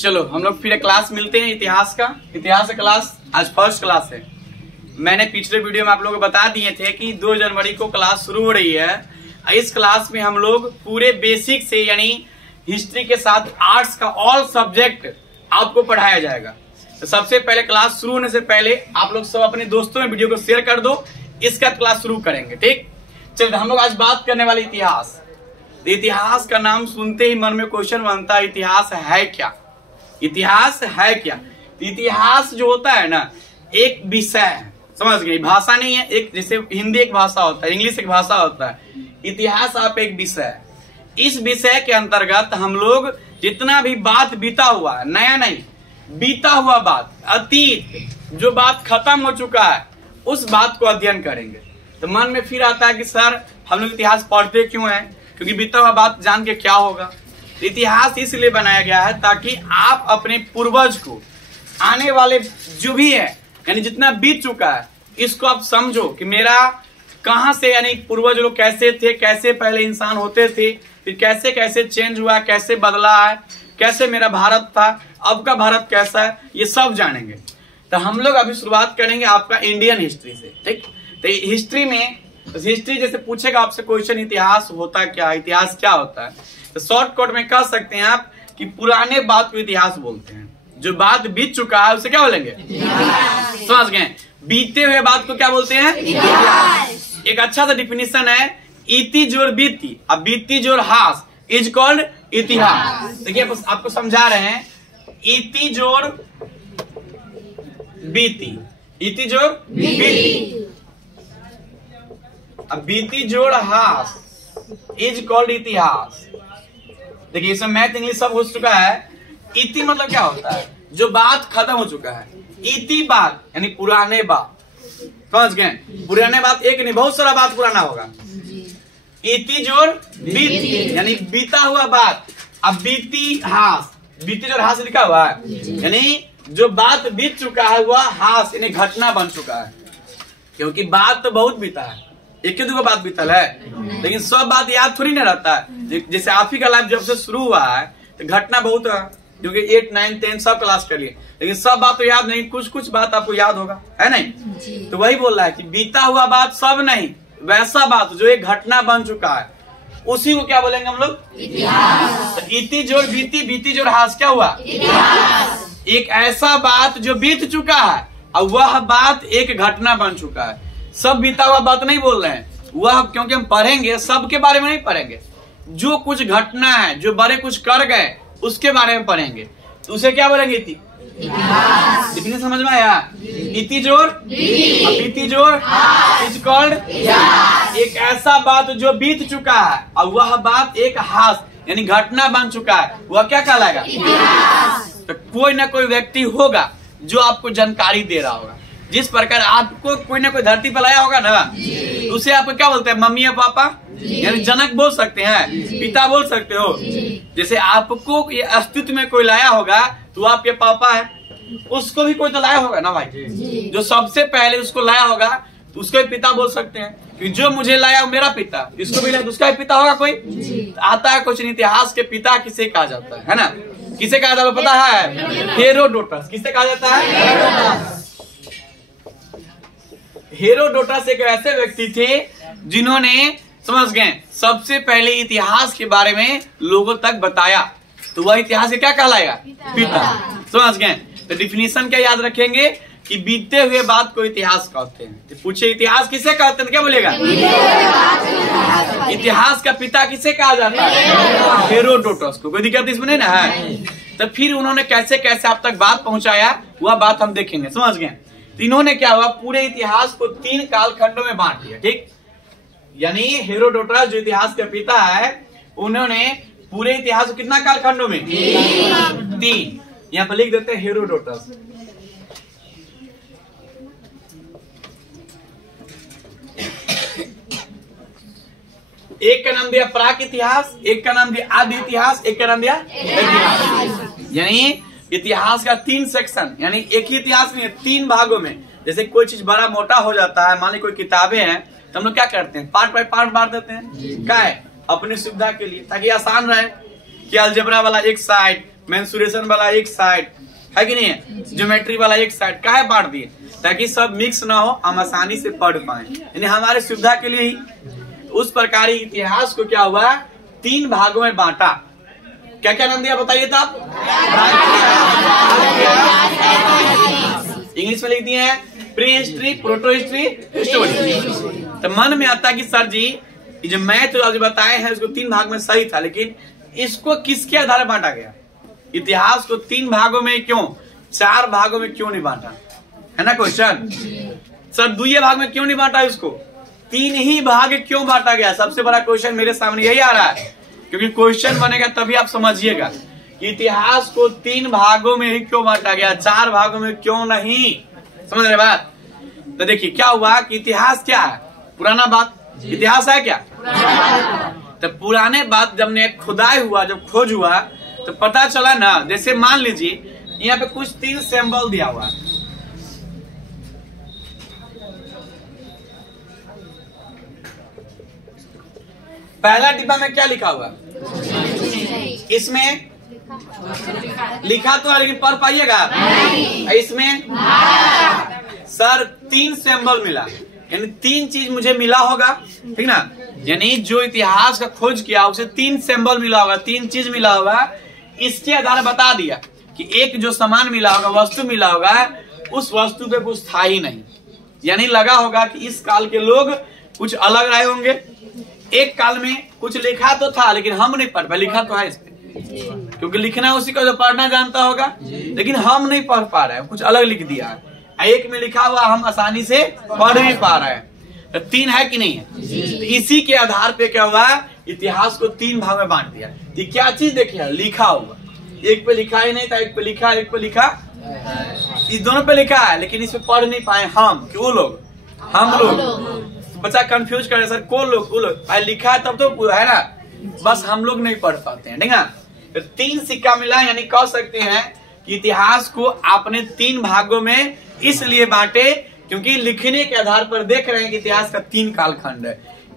चलो हम लोग फिर क्लास मिलते हैं इतिहास का क्लास। आज फर्स्ट क्लास है। मैंने पिछले वीडियो में आप लोगों को बता दिए थे कि 2 जनवरी को क्लास शुरू हो रही है। इस क्लास में हम लोग पूरे बेसिक से यानी हिस्ट्री के साथ आर्ट्स का ऑल सब्जेक्ट आपको पढ़ाया जाएगा। तो सबसे पहले क्लास शुरू होने से पहले आप लोग सब अपने दोस्तों में वीडियो को शेयर कर दो, इसका क्लास शुरू करेंगे। ठीक, चलिए हम लोग आज बात करने वाले इतिहास। इतिहास का नाम सुनते ही मन में क्वेश्चन बनता है, इतिहास है क्या? इतिहास है क्या? इतिहास जो होता है ना, एक विषय है, समझ गए? भाषा नहीं है। एक जैसे हिंदी एक भाषा होता है, इंग्लिश एक भाषा होता है, इतिहास आप एक विषय है। इस विषय के अंतर्गत हम लोग जितना भी बात बीता हुआ है, नया नहीं, बीता हुआ बात, अतीत जो बात खत्म हो चुका है, उस बात को अध्ययन करेंगे। तो मन में फिर आता है कि सर हम लोग इतिहास पढ़ते क्यों हैं? क्योंकि बीता हुआ बात जान के क्या होगा। इतिहास इसलिए बनाया गया है ताकि आप अपने पूर्वज को, आने वाले जो भी है यानी जितना बीत चुका है, इसको आप समझो कि मेरा कहां से यानी पूर्वज लोग कैसे थे, कैसे पहले इंसान होते थे, फिर कैसे कैसे चेंज हुआ, कैसे बदला है, कैसे मेरा भारत था, अब का भारत कैसा है, ये सब जानेंगे। तो हम लोग अभी शुरुआत करेंगे आपका इंडियन हिस्ट्री से। ठीक, तो हिस्ट्री में हिस्ट्री जैसे पूछेगा आपसे क्वेश्चन, इतिहास होता क्या, इतिहास क्या होता है, तो शॉर्टकट में कह सकते हैं आप कि पुराने बात को इतिहास बोलते हैं। जो बात बीत चुका है उसे क्या बोलेंगे? समझ गए? बीते हुए बात को क्या बोलते हैं? इतिहास। एक अच्छा सा डिफिनेशन है, इति जोड़ बीती, अब बीती जोड़ हास इज कॉल्ड इतिहास। देखिए आपको समझा रहे हैं, इति जोड़ बीती, इति जोड़ बीती, अब बीती जोड़ हास इज कॉल्ड इतिहास। देखिए इसमें मैथ इंग्लिश सब हो चुका है। इति मतलब क्या होता है? जो बात खत्म हो चुका है। इति बात यानी पुराने बात, समझ गए? पुराने बात एक नहीं, बहुत सारा बात पुराना होगा। इति जोड़ बीती यानी बीता हुआ बात। अब बीती हास, बीती जोड़ हास लिखा हुआ है यानी जो बात बीत चुका है वह हास यानी घटना बन चुका है। क्योंकि बात तो बहुत बीता है, एक ही दो बात बीतल है, लेकिन सब बात याद थोड़ी ना रहता है। जैसे आप ही का लाइफ जब से शुरू हुआ है तो घटना बहुत है, क्योंकि 8, 9, 10 सब क्लास कर लिए, लेकिन सब बात तो याद नहीं, कुछ कुछ बात आपको याद होगा, है नहीं? तो वही बोल रहा है कि बीता हुआ बात सब नहीं, वैसा बात जो एक घटना बन चुका है, उसी को क्या बोलेंगे हम लोग? इतिहास। तो इति जोड़ बीती, बीती जोड़ हास क्या हुआ? इतिहास। एक ऐसा बात जो बीत चुका है और वह बात एक घटना बन चुका है। सब बीता हुआ बात नहीं बोल रहे हैं वह, क्योंकि हम पढ़ेंगे सबके बारे में नहीं पढ़ेंगे, जो कुछ घटना है, जो बड़े कुछ कर गए उसके बारे में पढ़ेंगे, तो उसे क्या बोलेंगे? इति। इतनी समझ में आया? इति जोड़ बीती जोड़ इज कॉल्ड। एक ऐसा बात जो बीत चुका है और वह बात एक हास यानी घटना बन चुका है, वह क्या कहलाएगा? तो कोई ना कोई व्यक्ति होगा जो आपको जानकारी दे रहा होगा। जिस प्रकार आपको कोई ना कोई धरती पर लाया होगा ना, तो उसे आपको क्या बोलते हैं? मम्मी या पापा, यानी जनक बोल सकते हैं, पिता बोल सकते हो। जैसे आपको ये अस्तित्व में कोई लाया होगा तो आपके पापा है, उसको भी कोई तो लाया होगा ना भाई। जो सबसे पहले उसको लाया होगा तो उसको भी पिता बोल सकते हैं, कि जो मुझे लाया वो मेरा पिता, इसको भी लाया तो उसका भी पिता होगा कोई। तो आता है क्वेश्चन, इतिहास के पिता किसे कहा जाता है ना? किसे कहा जाता है पता है? हेरोडोटस। किसे कहा जाता है? हेरोडोटस एक ऐसे व्यक्ति थे जिन्होंने, समझ गए, सबसे पहले इतिहास के बारे में लोगों तक बताया, तो वह इतिहास क्या कहलाएगा? पिता। समझ गए? तो डिफिनीशन क्या याद रखेंगे कि बीते हुए बात को इतिहास कहते हैं। तो पूछे इतिहास किसे कहते हैं, क्या बोलेगा? इतिहास का पिता किसे कहा जाता है? हेरोडोटस को। कोई दिक्कत इसमें नहीं ना है? तो फिर उन्होंने कैसे कैसे आप तक बात पहुंचाया वह बात हम देखेंगे। समझ गए? इन्होंने क्या हुआ, पूरे इतिहास को 3 कालखंडों में बांट दिया। ठीक, यानी हेरोडोटस जो इतिहास के पिता है, उन्होंने पूरे इतिहास को कितना कालखंडों में? 3। यहाँ पर लिख देते हैं हेरोडोटस। एक का नाम दिया प्राक इतिहास, एक का नाम दिया आदि इतिहास, एक का नाम दिया इतिहास। यानी इतिहास का 3 सेक्शन, यानी एक ही इतिहास में 3 भागों में। जैसे कोई चीज बड़ा मोटा हो जाता है, मान ली कोई किताबें हैं, तो हम लोग क्या करते हैं? पार्ट बाय पार्ट बांट देते हैं। क्या है? अपनी सुविधा के लिए, ताकि आसान रहे कि अलजेब्रा वाला एक साइड, मेंसुरेशन वाला एक साइड है कि नहीं है, ज्योमेट्री वाला एक साइड, काहे बांट दिए? ताकि सब मिक्स ना हो, हम आसानी से पढ़ पाए, यानी हमारे सुविधा के लिए ही। उस प्रकार इतिहास को क्या हुआ, 3 भागों में बांटा। क्या क्या नाम दिया बताइए तो आप? इंग्लिश में लिख दिए हैं pre history, proto history, history. तो मन में आता कि सर जी ये जो मैथ जो बताए हैं उसको 3 भाग में सही था, लेकिन इसको किसके आधार पर बांटा गया? इतिहास को 3 भागों में क्यों, 4 भागों में क्यों नहीं बांटा? है ना क्वेश्चन। सर 2 भाग में क्यों नहीं बांटा इसको? 3 ही भाग क्यों बांटा गया? सबसे बड़ा क्वेश्चन मेरे सामने यही आ रहा है, क्योंकि क्वेश्चन बनेगा तभी आप समझिएगा। इतिहास को 3 भागों में ही क्यों बांटा गया, 4 भागों में क्यों नहीं? समझ रहे बात? तो देखिए क्या हुआ कि इतिहास क्या है, पुराना बात। इतिहास है क्या? तो पुराने बात जब ने खुदाई हुआ, जब खोज हुआ तो पता चला ना, जैसे मान लीजिए यहाँ पे कुछ 3 सिंबल दिया हुआ है। पहला डिब्बा में क्या लिखा हुआ? इसमें लिखा तो है लेकिन पढ़ पाइएगा? इसमें सर 3 सिंबल मिला, यानी 3 चीज मुझे मिला होगा, ठीक ना? यानी जो इतिहास का खोज किया उसे 3 सिंबल मिला होगा, 3 चीज मिला होगा। इसके आधार बता दिया कि एक जो सामान मिला होगा, वस्तु मिला होगा, उस वस्तु पे कुछ था ही नहीं। यानी लगा होगा कि इस काल के लोग कुछ अलग रहे होंगे। एक काल में कुछ लिखा तो था लेकिन हम नहीं पढ़ पाए, लिखा तो है इस पे, क्योंकि लिखना उसी को जो पढ़ना जानता होगा, लेकिन हम नहीं पढ़ पा रहे हैं, कुछ अलग लिख दिया है। एक में लिखा हुआ हम आसानी से पढ़ नहीं पा रहे हैं। तो 3 है कि नहीं है? तो इसी के आधार पे क्या हुआ, इतिहास को 3 भाग में बांट दिया। ये क्या चीज देखिए, लिखा हुआ, एक पे लिखा ही नहीं था, एक पे लिखा, एक पे लिखा, इस दोनों पे लिखा है, लेकिन इस पे पढ़ नहीं पाए हम, क्यों लोग, हम लोग। बच्चा कंफ्यूज करे सर, कौन लोग, वो लोग, लिखा है तब तो है ना, बस हम लोग नहीं पढ़ पाते हैं, ठीक है। तो 3 सिक्का मिला, यानी कह सकते हैं कि इतिहास को आपने 3 भागों में इसलिए बांटे क्योंकि लिखने के आधार पर देख रहे हैं कि इतिहास का 3 कालखंड है।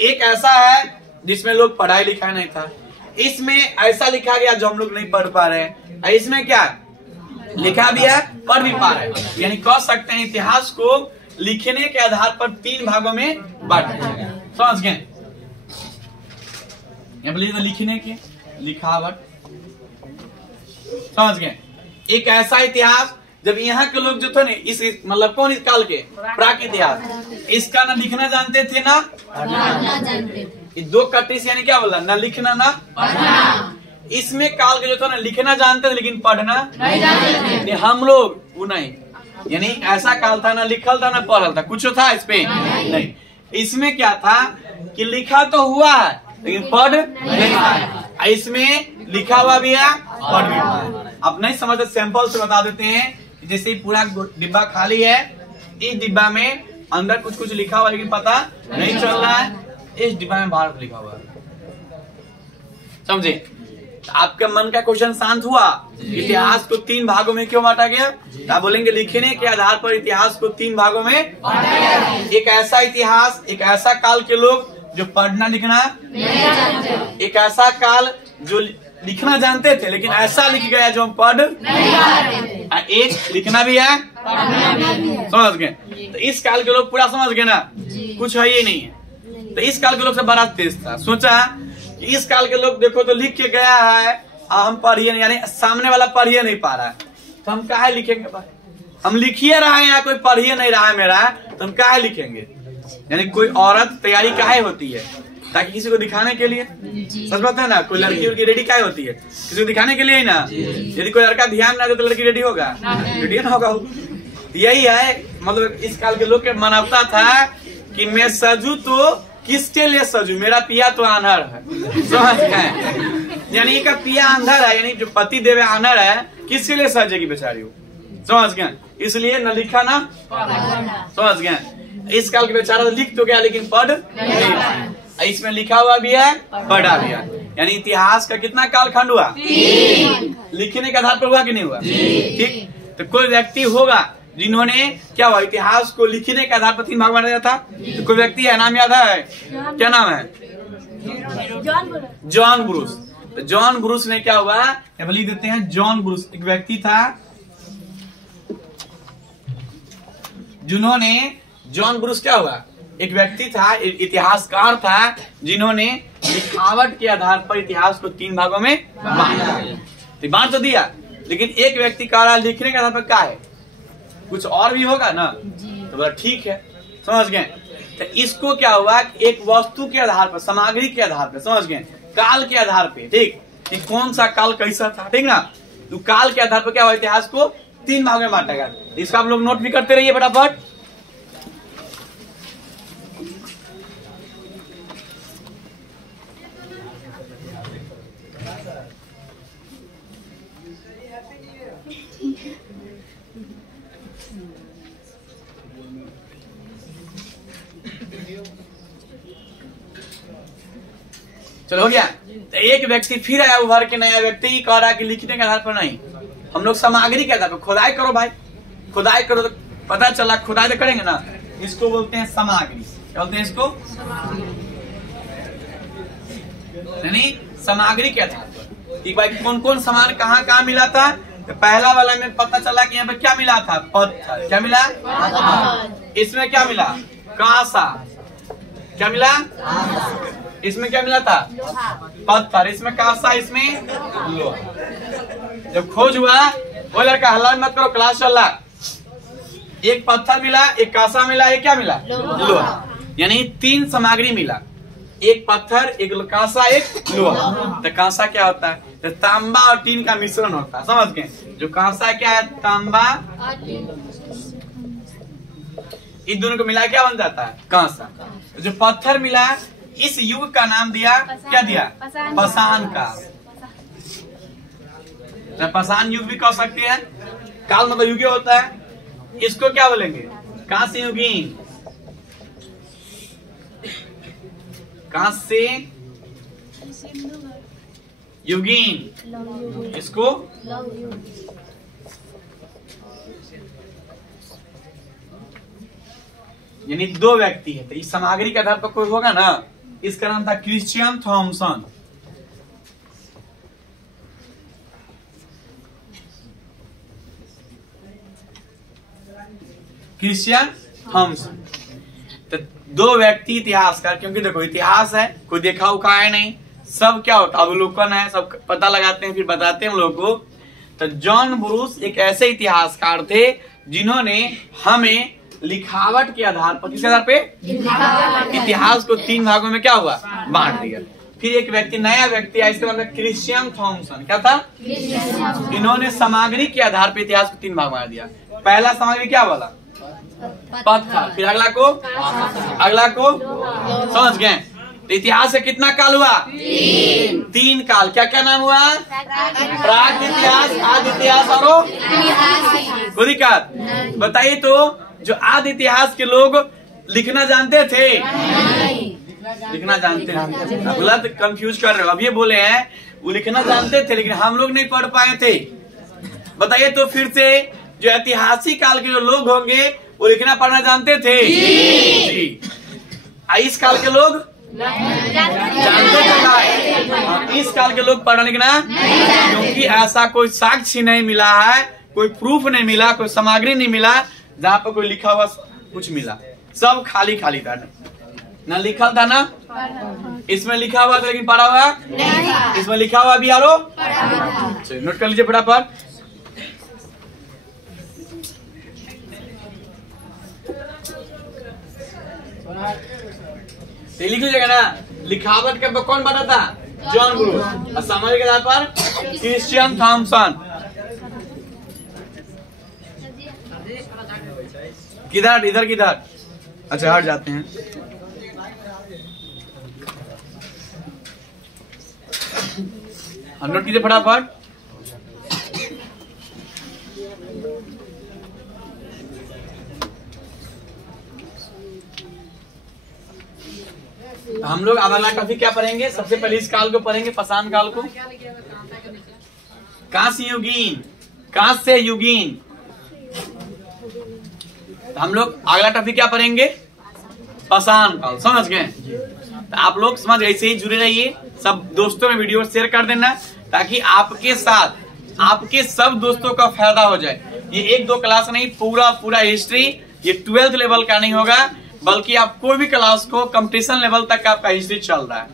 एक ऐसा है जिसमें लोग पढ़ाई लिखाई नहीं था, इसमें ऐसा लिखा गया जो हम लोग नहीं पढ़ पा रहे हैं, इसमें क्या लिखा भी है, पढ़ भी पा रहे हैं। यानी कह सकते हैं इतिहास को लिखने के आधार पर 3 भागों में बांटा गया। समझ गए? तो लिखने के लिखावट, समझ गए? एक ऐसा इतिहास जब यहाँ के लोग जो थे ना, इस मतलब कौन इस काल के, प्राक इतिहास, इसका ना लिखना जानते थे ना पढ़ना जानते थे। 2 कटी से यानी क्या बोला, ना लिखना ना पढ़ना। इसमें काल के जो था ना लिखना जानते थे लेकिन पढ़ना नहीं जानते थे। हम लोग वो नहीं, यानी ऐसा काल था ना लिखल था ना पढ़ल था, कुछ था इस पे नहीं। इसमें क्या था कि लिखा तो हुआ है लेकिन पढ़ नहीं पाया। इसमें लिखा हुआ भी है, पढ़ भी पाया। अब नहीं समझते, सैंपल से बता देते हैं। जैसे पूरा डिब्बा खाली है, इस डिब्बा में अंदर कुछ कुछ लिखा हुआ लेकिन पता नहीं चल रहा है, इस डिब्बा में बाहर लिखा हुआ है। समझे? आपका मन का क्वेश्चन शांत हुआ? इतिहास को 3 भागों में क्यों बांटा गया? आप बोलेंगे लिखने के आधार पर इतिहास को 3 भागों में। एक ऐसा इतिहास, एक ऐसा काल के लोग जो पढ़ना लिखना नहीं जानते, एक ऐसा काल जो लिखना जानते थे लेकिन ऐसा लिख गया जो हम पढ़ नहीं जानते, एक लिखना भी है, समझ गए? तो इस काल के लोग पूरा समझ गए ना, कुछ है ही नहीं है। तो इस काल के लोग से बड़ा तेज था, सोचा कि इस काल के लोग देखो तो लिख के गया है, हम पढ़िए नहीं, यानी सामने वाला पढ़िए नहीं पा रहा है, तो हम काहे लिखेंगे भाई? हम लिखिए रहा है, यहाँ कोई पढ़िए नहीं रहा है मेरा, तो हम काहे लिखेंगे? यानी कोई औरत तैयारी काहे होती है? ताकि किसी को दिखाने के लिए। सच बात है ना, कोई लड़की उनकी रेडी काहे होती है? किसी को दिखाने के लिए ही ना। यदि कोई लड़का ध्यान ना दे तो लड़की रेडी होगा? रेडी ना होगा। यही है, मतलब इस काल के लोग के मानवता था कि मैं सजू तो किसके लिए सजू, मेरा पिया तो आंधर है। समझ गए? यानी का पिया आंधर है, यानी जो पति देव आंधर है, किसके लिए सजेगी बेचारी वो? समझ गए? इसलिए न लिखा ना, समझ गए? इस काल के बेचारा लिख तो गया लेकिन पढ़ नहीं, इसमें लिखा हुआ भी है, पढ़ा भी है। यानी इतिहास का कितना कालखंड हुआ? 3। लिखने के आधार पर हुआ कि नहीं हुआ? ठीक। तो कोई व्यक्ति होगा जिन्होंने क्या हुआ, इतिहास को लिखने के आधार पर 3 भाग बांटा था। तो कोई व्यक्ति है, नाम याद है? क्या नाम है? John Bruce. तो जॉन ब्रूस ने क्या हुआ, लिख देते हैं जॉन ब्रूस एक व्यक्ति था जिन्होंने, जॉन ब्रूस क्या हुआ, एक व्यक्ति था, इतिहासकार था, जिन्होंने लिखावट के आधार पर इतिहास को 3 भागों में बांट तो दिया, लेकिन एक व्यक्ति कह रहा लिखने के आधार पर क्या है, कुछ और भी होगा ना, तो बोला ठीक है, समझ गए। तो इसको क्या हुआ, एक वस्तु के आधार पर, सामग्री के आधार पर, समझ गए, काल के आधार पे, ठीक, कि कौन सा काल कैसा था, ठीक ना, तो काल के आधार पर क्या हुआ, इतिहास को 3 भाग में बांटा गया। इसका आप लोग नोट भी करते रहिए फटाफट। चलो हो गया। तो एक व्यक्ति फिर आया उभर के, नया व्यक्ति कह रहा है कि लिखने के आधार पर नहीं, हम लोग सामग्री के आधार पर खुदाई करो भाई, खुदाई करो तो पता चला, खुदाई तो करेंगे ना, इसको बोलते हैं सामग्री। क्या बोलते हैं इसको, यानी सामग्री के आधार पर कि भाई कौन कौन सामान कहाँ कहाँ मिला था। तो पहला वाला में पता चला कि यहाँ पे क्या मिला था, पत्थर। क्या मिला, इसमें क्या मिला, कांसा। क्या मिला, इसमें क्या मिला था, पत्थर, इसमें कांसा, इसमें लोहा। जब खोज हुआ, वो लड़का हल्ला मत करो, क्लास चल रहा, एक पत्थर मिला, एक कांसा मिला, एक क्या मिला, लोहा। यानी 3 सामग्री मिला, एक पत्थर, एक कांसा, एक लोहा। तो कांसा क्या होता है, तो तांबा और टीन का मिश्रण होता है, समझ गए। जो कांसा क्या है, तांबा, इन दोनों को मिला क्या बन जाता है, कांसा। जो पत्थर मिला, इस युग का नाम दिया, क्या दिया, पाषाण काल। पाषाण युग भी कह सकते हैं, काल मतलब युग होता है। इसको क्या बोलेंगे, कांस्य युगीन, कांस्य युगीन, इसको यानी 2 व्यक्ति है, तो इस सामग्री के आधार पर कोई होगा ना, इसका नाम था क्रिश्चियन थॉमसन। Christian Thompson. तो 2 व्यक्ति इतिहासकार, क्योंकि देखो इतिहास है, कोई देखा उखा है नहीं, सब क्या होता है, अवलोकन है, सब पता लगाते हैं फिर बताते हैं हम लोग को। तो जॉन ब्रूस एक ऐसे इतिहासकार थे जिन्होंने हमें लिखावट के आधार पर, किस आधार पे, इतिहास को 3 भागों में क्या हुआ, बांट दिया। फिर एक व्यक्ति, नया व्यक्ति आया, इसका मतलब क्रिश्चियन थॉमसन। क्या था, इन्होंने सामग्री के आधार पर इतिहास को 3 भाग बांट दिया। पहला सामग्री क्या बोला, पत्थर, फिर अगला को समझ गए। तो इतिहास से कितना काल हुआ, 3 काल। क्या क्या नाम हुआ, प्राक इतिहास, आदि इतिहास और कोई दिक्कत बताइए। तो जो आदि इतिहास के लोग लिखना जानते थे, लिखना जानते थे, गलत कंफ्यूज कर रहे हो। अब ये बोले हैं वो लिखना जानते थे लेकिन हम लोग नहीं पढ़ पाए थे। बताइए तो फिर से, जो ऐतिहासिक काल के जो लोग होंगे वो लिखना पढ़ना जानते थे जी। इस काल के लोग जानते थे, इस काल के लोग पढ़ना लिखना, क्योंकि ऐसा कोई साक्ष्य नहीं मिला है, कोई प्रूफ नहीं मिला, कोई सामग्री नहीं मिला जहाँ पर कोई लिखा हुआ कुछ मिला। सब खाली खाली था, ना लिखा था ना इसमें लिखा हुआ था, लेकिन पढ़ा हुआ, इसमें लिखा हुआ भी आरो। नोट कर लीजिए फटाफट। लिख लीजिएगा ना, लिखावट के कौन बना था, जॉन ब्रूस, और सामग्री के आधार पर क्रिश्चियन थॉमसन। किधर, इधर किधर, अच्छा हट जाते हैं। नोट कीजिए फटाफट। हम लोग अगला टॉपिक क्या पढ़ेंगे, सबसे पहले इस काल को पढ़ेंगे, पाषाण काल को, कांस्य युगीन, कांस्य युगीन। हम लोग अगला टॉपिक क्या पढ़ेंगे, पाषाण काल। समझ गए, तो आप लोग समझ ऐसे ही जुड़े रहिए। सब दोस्तों में वीडियो शेयर कर देना, ताकि आपके साथ आपके सब दोस्तों का फायदा हो जाए। ये 1-2 क्लास नहीं, पूरा हिस्ट्री, ये 12th लेवल का नहीं होगा, बल्कि आप कोई भी क्लास को कंपटीशन लेवल तक का आपका हिस्ट्री चल रहा है।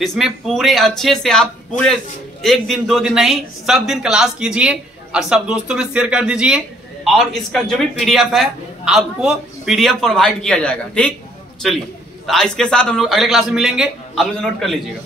इसमें पूरे अच्छे से आप पूरे 1 दिन 2 दिन नहीं, सब दिन क्लास कीजिए और सब दोस्तों में शेयर कर दीजिए। और इसका जो भी पीडीएफ है आपको पीडीएफ प्रोवाइड किया जाएगा। ठीक, चलिए, तो इसके साथ हम लोग अगले क्लास में मिलेंगे। आप लोग नोट कर लीजिएगा।